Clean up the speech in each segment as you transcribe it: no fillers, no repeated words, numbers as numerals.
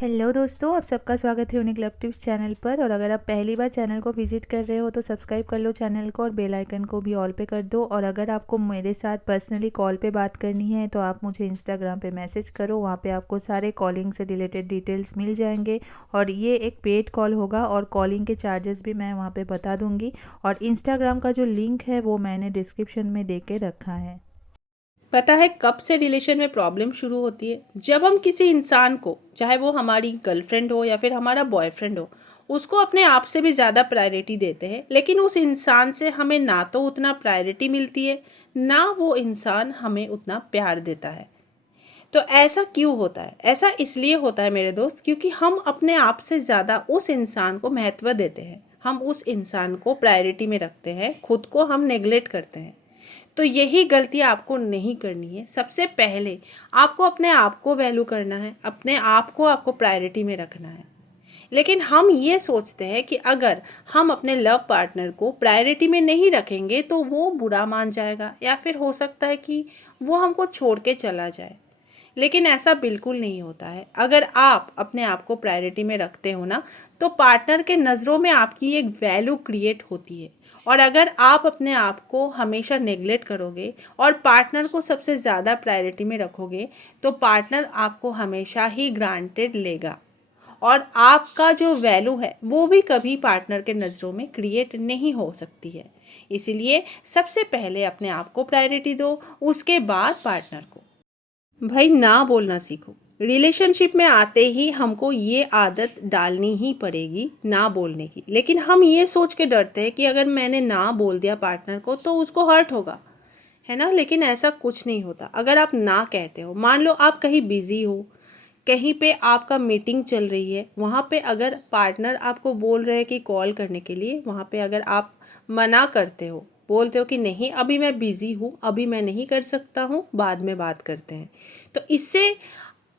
Hello दोस्तों, आप सबका स्वागत है यूनिक लव टिप्स चैनल पर। और अगर आप पहली बार चैनल को विजिट कर रहे हो तो सब्सक्राइब कर लो चैनल को और बेल आइकन को भी ऑल पे कर दो। और अगर आपको मेरे साथ पर्सनली कॉल पे बात करनी है तो आप मुझे इंस्टाग्राम पे मैसेज करो, वहाँ पे आपको सारे कॉलिंग से रिलेटेड डिटेल्स मिल जाएंगे। और ये एक पेड कॉल होगा और कॉलिंग के चार्जेस भी मैं वहाँ पर बता दूँगी। और इंस्टाग्राम का जो लिंक है वो मैंने डिस्क्रिप्शन में दे के रखा है। पता है कब से रिलेशन में प्रॉब्लम शुरू होती है? जब हम किसी इंसान को, चाहे वो हमारी गर्लफ्रेंड हो या फिर हमारा बॉयफ्रेंड हो, उसको अपने आप से भी ज़्यादा प्रायोरिटी देते हैं, लेकिन उस इंसान से हमें ना तो उतना प्रायोरिटी मिलती है, ना वो इंसान हमें उतना प्यार देता है। तो ऐसा क्यों होता है? ऐसा इसलिए होता है मेरे दोस्त, क्योंकि हम अपने आप से ज़्यादा उस इंसान को महत्व देते हैं। हम उस इंसान को प्रायोरिटी में रखते हैं, खुद को हम नेग्लेक्ट करते हैं। तो यही गलती आपको नहीं करनी है। सबसे पहले आपको अपने आप को वैल्यू करना है, अपने आप को आपको प्रायोरिटी में रखना है। लेकिन हम ये सोचते हैं कि अगर हम अपने लव पार्टनर को प्रायोरिटी में नहीं रखेंगे तो वो बुरा मान जाएगा, या फिर हो सकता है कि वो हमको छोड़ के चला जाए। लेकिन ऐसा बिल्कुल नहीं होता है। अगर आप अपने आप को प्रायोरिटी में रखते हो ना, तो पार्टनर के नज़रों में आपकी एक वैल्यू क्रिएट होती है। और अगर आप अपने आप को हमेशा नेग्लेक्ट करोगे और पार्टनर को सबसे ज़्यादा प्रायोरिटी में रखोगे, तो पार्टनर आपको हमेशा ही ग्रांटेड लेगा। और आपका जो वैल्यू है वो भी कभी पार्टनर के नज़रों में क्रिएट नहीं हो सकती है। इसीलिए सबसे पहले अपने आप को प्रायोरिटी दो, उसके बाद पार्टनर को। भाई, ना बोलना सीखो। रिलेशनशिप में आते ही हमको ये आदत डालनी ही पड़ेगी ना बोलने की। लेकिन हम ये सोच के डरते हैं कि अगर मैंने ना बोल दिया पार्टनर को तो उसको हर्ट होगा, है ना। लेकिन ऐसा कुछ नहीं होता। अगर आप ना कहते हो, मान लो आप कहीं बिजी हो, कहीं पे आपका मीटिंग चल रही है, वहाँ पे अगर पार्टनर आपको बोल रहे हैं कि कॉल करने के लिए, वहाँ पे अगर आप मना करते हो, बोलते हो कि नहीं अभी मैं बिज़ी हूँ, अभी मैं नहीं कर सकता हूँ, बाद में बात करते हैं, तो इससे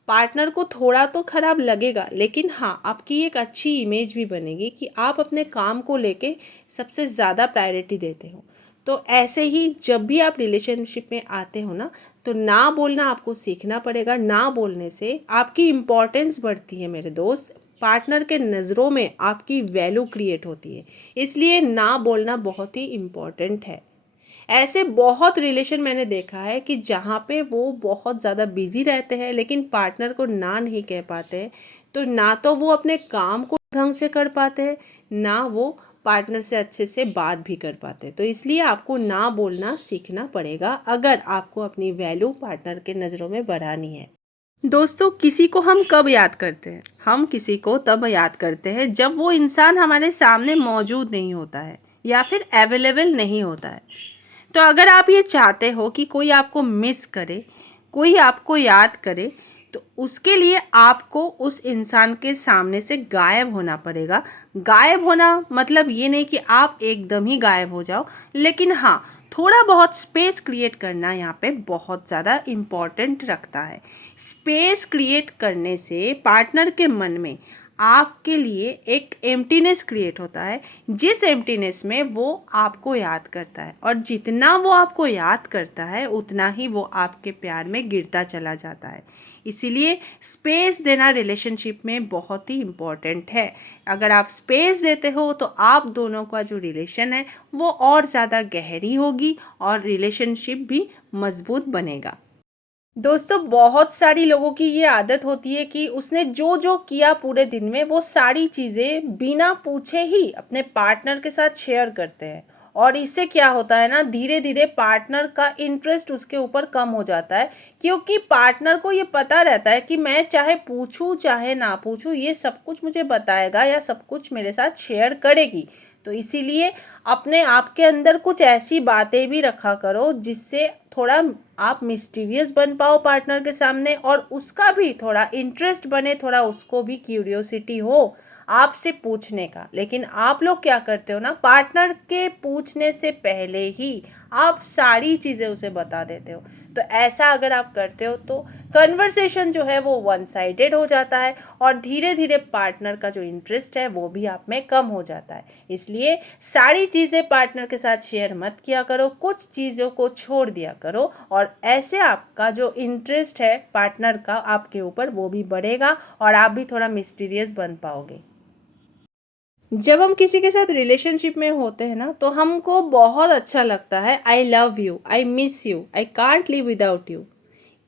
पार्टनर को थोड़ा तो खराब लगेगा। लेकिन हाँ, आपकी एक अच्छी इमेज भी बनेगी कि आप अपने काम को लेके सबसे ज़्यादा प्रायोरिटी देते हो। तो ऐसे ही जब भी आप रिलेशनशिप में आते हो ना, तो ना बोलना आपको सीखना पड़ेगा। ना बोलने से आपकी इम्पोर्टेंस बढ़ती है मेरे दोस्त। पार्टनर के नज़रों में आपकी वैल्यू क्रिएट होती है। इसलिए ना बोलना बहुत ही इम्पॉर्टेंट है। ऐसे बहुत रिलेशन मैंने देखा है कि जहाँ पे वो बहुत ज़्यादा बिजी रहते हैं लेकिन पार्टनर को ना नहीं कह पाते हैं। तो ना तो वो अपने काम को ढंग से कर पाते हैं, ना वो पार्टनर से अच्छे से बात भी कर पाते हैं। तो इसलिए आपको ना बोलना सीखना पड़ेगा अगर आपको अपनी वैल्यू पार्टनर के नज़रों में बढ़ानी है। दोस्तों, किसी को हम कब याद करते हैं? हम किसी को तब याद करते हैं जब वो इंसान हमारे सामने मौजूद नहीं होता है या फिर अवेलेबल नहीं होता है। तो अगर आप ये चाहते हो कि कोई आपको मिस करे, कोई आपको याद करे, तो उसके लिए आपको उस इंसान के सामने से गायब होना पड़ेगा। गायब होना मतलब ये नहीं कि आप एकदम ही गायब हो जाओ, लेकिन हाँ, थोड़ा बहुत स्पेस क्रिएट करना यहाँ पे बहुत ज़्यादा इम्पॉर्टेंट रखता है। स्पेस क्रिएट करने से पार्टनर के मन में आपके लिए एक एम्प्टीनेस क्रिएट होता है, जिस एम्प्टीनेस में वो आपको याद करता है। और जितना वो आपको याद करता है उतना ही वो आपके प्यार में गिरता चला जाता है। इसीलिए स्पेस देना रिलेशनशिप में बहुत ही इम्पॉर्टेंट है। अगर आप स्पेस देते हो तो आप दोनों का जो रिलेशन है वो और ज़्यादा गहरी होगी और रिलेशनशिप भी मजबूत बनेगा। दोस्तों, बहुत सारी लोगों की ये आदत होती है कि उसने जो जो किया पूरे दिन में वो सारी चीज़ें बिना पूछे ही अपने पार्टनर के साथ शेयर करते हैं। और इससे क्या होता है ना, धीरे धीरे पार्टनर का इंटरेस्ट उसके ऊपर कम हो जाता है, क्योंकि पार्टनर को ये पता रहता है कि मैं चाहे पूछूं चाहे ना पूछूं, ये सब कुछ मुझे बताएगा या सब कुछ मेरे साथ शेयर करेगी। तो इसीलिए अपने आप के अंदर कुछ ऐसी बातें भी रखा करो जिससे थोड़ा आप मिस्टीरियस बन पाओ पार्टनर के सामने, और उसका भी थोड़ा इंटरेस्ट बने, थोड़ा उसको भी क्यूरियोसिटी हो आपसे पूछने का। लेकिन आप लोग क्या करते हो ना, पार्टनर के पूछने से पहले ही आप सारी चीज़ें उसे बता देते हो। तो ऐसा अगर आप करते हो तो कन्वर्सेशन जो है वो वन साइडेड हो जाता है और धीरे धीरे पार्टनर का जो इंटरेस्ट है वो भी आप में कम हो जाता है। इसलिए सारी चीज़ें पार्टनर के साथ शेयर मत किया करो, कुछ चीज़ों को छोड़ दिया करो और ऐसे आपका जो इंटरेस्ट है पार्टनर का आपके ऊपर वो भी बढ़ेगा और आप भी थोड़ा मिस्टीरियस बन पाओगे। जब हम किसी के साथ रिलेशनशिप में होते हैं ना तो हमको बहुत अच्छा लगता है, I love you, I miss you, I can't live without you,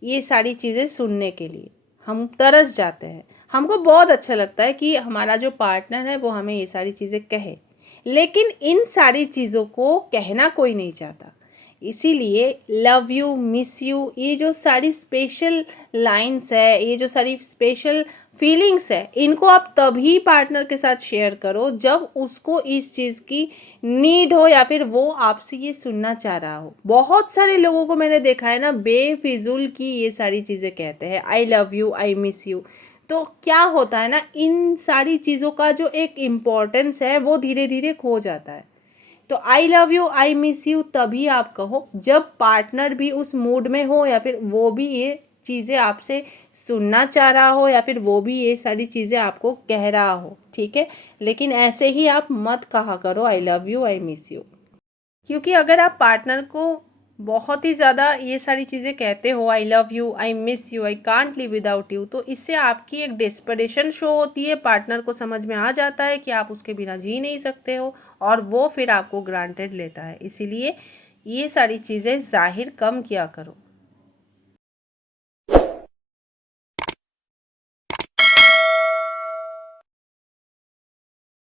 ये सारी चीज़ें सुनने के लिए हम तरस जाते हैं। हमको बहुत अच्छा लगता है कि हमारा जो पार्टनर है वो हमें ये सारी चीज़ें कहे, लेकिन इन सारी चीज़ों को कहना कोई नहीं चाहता। इसीलिए लव यू, मिस यू, ये जो सारी स्पेशल लाइंस है, ये जो सारी स्पेशल फीलिंग्स है, इनको आप तभी पार्टनर के साथ शेयर करो जब उसको इस चीज़ की नीड हो या फिर वो आपसे ये सुनना चाह रहा हो। बहुत सारे लोगों को मैंने देखा है ना, बेफिजूल की ये सारी चीज़ें कहते हैं, I love you, I miss you. तो क्या होता है ना, इन सारी चीज़ों का जो एक इम्पोर्टेंस है वो धीरे धीरे खो जाता है। तो I love you, I miss you तभी आप कहो जब पार्टनर भी उस मूड में हो या फिर वो भी ये चीज़ें आपसे सुनना चाह रहा हो या फिर वो भी ये सारी चीज़ें आपको कह रहा हो, ठीक है। लेकिन ऐसे ही आप मत कहा करो I love you, I miss you, क्योंकि अगर आप पार्टनर को बहुत ही ज़्यादा ये सारी चीज़ें कहते हो, I love you, I miss you, I can't live without you, तो इससे आपकी एक डेस्परेशन शो होती है। पार्टनर को समझ में आ जाता है कि आप उसके बिना जी नहीं सकते हो और वो फिर आपको ग्रांटेड लेता है। इसीलिए ये सारी चीज़ें जाहिर कम किया करो।